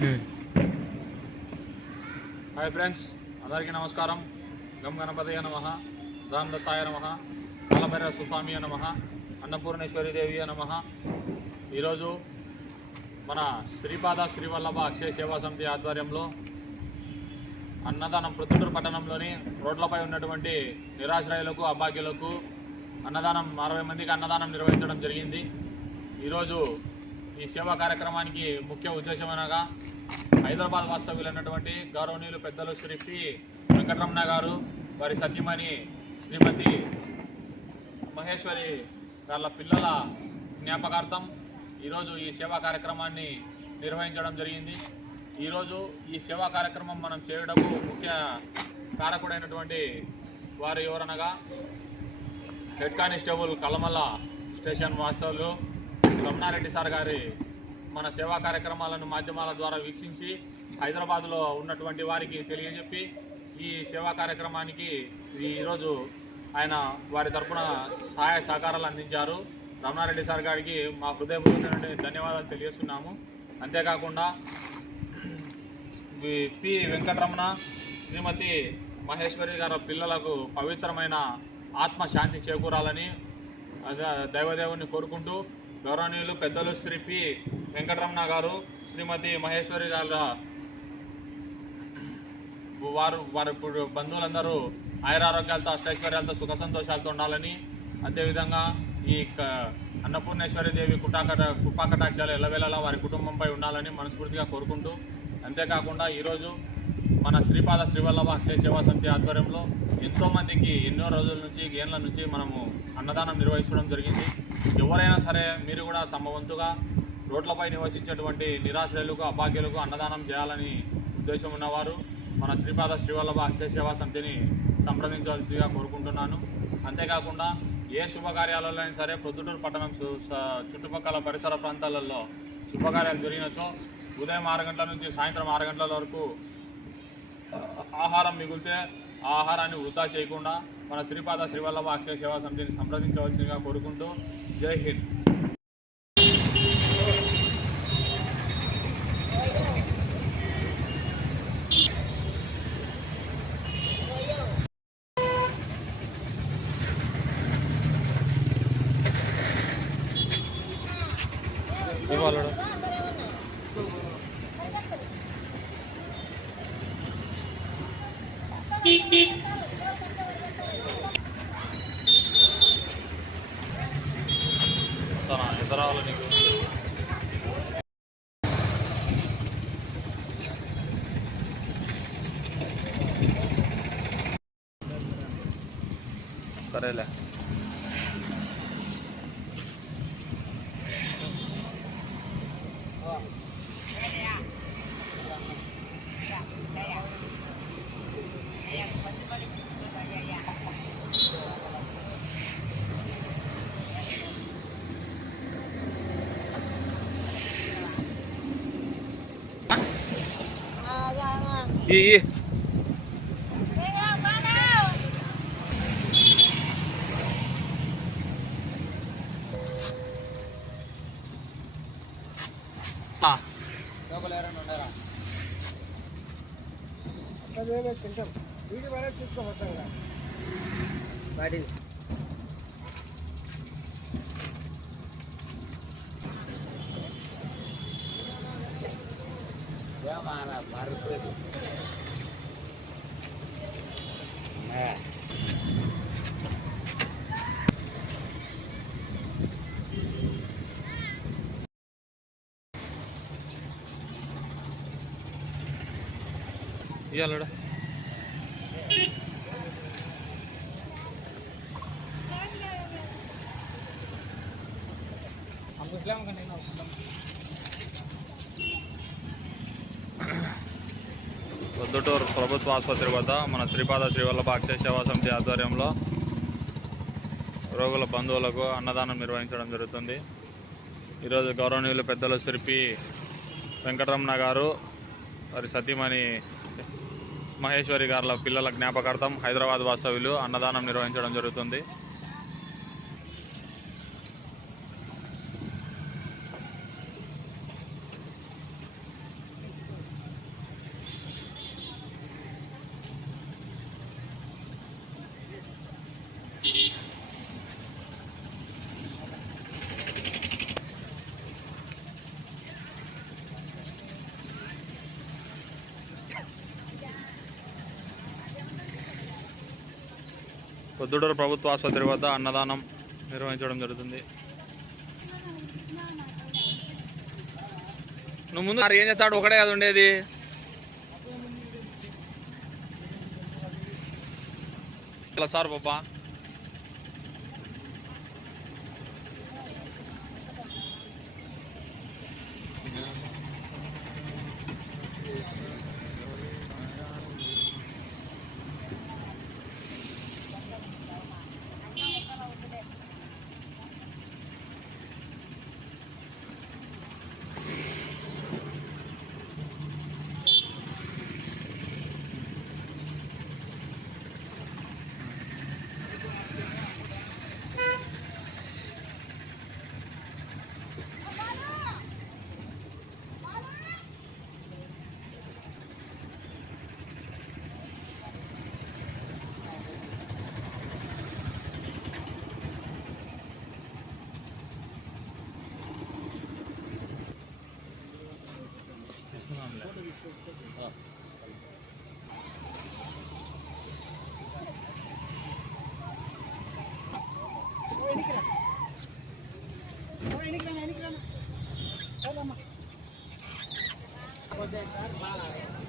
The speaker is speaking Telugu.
హాయ్ ఫ్రెండ్స్, అందరికీ నమస్కారం. గం గణపతయ నమః, దానదత్తాయ నమః, కాలభైరవ స్వామి నమః, అన్నపూర్ణేశ్వరి దేవి నమః. ఈరోజు మన శ్రీపాద శ్రీవల్లభ అక్షయ సేవా సమితి ఆధ్వర్యంలో అన్నదానం ప్రొద్దుటూరు పట్టణంలోని రోడ్లపై ఉన్నటువంటి నిరాశ్రయులకు, అభాగ్యులకు అన్నదానం 60 మందికి అన్నదానం నిర్వహించడం జరిగింది. ఈరోజు ఈ సేవా కార్యక్రమానికి ముఖ్య ఉద్దేశం అనగా హైదరాబాద్ వాస్తవ్యులైనటువంటి గౌరవనీయులు పెద్దలు శ్రీ పి వెంకటరమణ గారు, వారి సతీమణి శ్రీమతి మహేశ్వరి వాళ్ళ పిల్లల జ్ఞాపకార్థం ఈరోజు ఈ సేవా కార్యక్రమాన్ని నిర్వహించడం జరిగింది. ఈరోజు ఈ సేవా కార్యక్రమం మనం చేయడము ముఖ్య కారకుడైనటువంటి వారు ఎవరనగా హెడ్ కానిస్టేబుల్ కల్లమల్ల స్టేషన్ వాస్తవులు రమణారెడ్డి సార్ గారి మన సేవా కార్యక్రమాలను మాధ్యమాల ద్వారా వీక్షించి హైదరాబాద్లో ఉన్నటువంటి వారికి తెలియజెప్పి ఈ సేవా కార్యక్రమానికి ఈరోజు ఆయన వారి తరఫున సహాయ సహకారాలు అందించారు. రమణారెడ్డి సార్ గారికి మా హృదయపూర్వకమైన ధన్యవాదాలు తెలియజేస్తున్నాము. అంతేకాకుండా పి వెంకటరమణ శ్రీమతి మహేశ్వరి గారి పిల్లలకు పవిత్రమైన ఆత్మశాంతి చేకూరాలని దైవదేవుని కోరుకుంటూ గౌరవనీయులు పెద్దలు శ్రీ పి వెంకటరమణ గారు, శ్రీమతి మహేశ్వరి గారు వారి బంధువులందరూ ఆయురారోగ్యాలతో, అష్టైశ్వర్యాలతో, సుఖ సంతోషాలతో ఉండాలని, అదేవిధంగా ఈ అన్నపూర్ణేశ్వరి దేవి కృపాకటాక్షాలు ఎల్లవేళలా వారి కుటుంబంపై ఉండాలని మనస్ఫూర్తిగా కోరుకుంటూ, అంతేకాకుండా ఈరోజు మన శ్రీపాద శ్రీవల్లభ అక్షయ సేవా సమితి ఆధ్వర్యంలో ఎంతోమందికి ఎన్నో రోజుల నుంచి, గేన్ల నుంచి మనము అన్నదానం నిర్వహించడం జరిగింది. ఎవరైనా సరే మీరు కూడా తమ వంతుగా రోడ్లపై నివసించేటువంటి నిరాశ్రయులకు, అభాగ్యులకు అన్నదానం చేయాలని ఉద్దేశం ఉన్నవారు మన శ్రీపాద శ్రీవల్లభ అక్షయ సేవా సమితిని సంప్రదించవలసిగా కోరుకుంటున్నాను. అంతేకాకుండా ఏ శుభకార్యాలలో అయినా సరే ప్రొద్దుటూరు పట్టణం చుట్టుపక్కల పరిసర ప్రాంతాలలో శుభకార్యాలు జరిగినచో ఉదయం 6 గంటల నుంచి సాయంత్రం 6 గంటల వరకు ఆహారం మిగిలితే ఆ ఆహారాన్ని వృధా చేయకుండా మన శ్రీపాద శ్రీవల్లభ అక్షయ సేవా సమితిని సంప్రదించవలసిందిగా కోరుకుంటూ జై హింద్. ఎదరాలు నీకు సరేలే. ఈ ఇయ్యాలడా ప్రొద్దుటూరు ప్రభుత్వ ఆసుపత్రి వద్ద మన శ్రీపాద శ్రీవల్లభ అక్షయ సేవా సమితి ఆధ్వర్యంలో రోగుల బంధువులకు అన్నదానం నిర్వహించడం జరుగుతుంది. ఈరోజు గౌరవనీయులు పెద్దలు శ్రీ పి వెంకటరమణ గారు, వారి సతీమణి మహేశ్వరి గారుల పిల్లల జ్ఞాపకార్థం హైదరాబాద్ వాస్తవ్యులు అన్నదానం నిర్వహించడం జరుగుతుంది. పొద్దుటూరు ప్రభుత్వ ఆసుపత్రి వద్ద అన్నదానం నిర్వహించడం జరుగుతుంది. నువ్వు ముందు ఏం చేస్తాడు? ఒకటే అది ఉండేది. సార్ పాపా Kau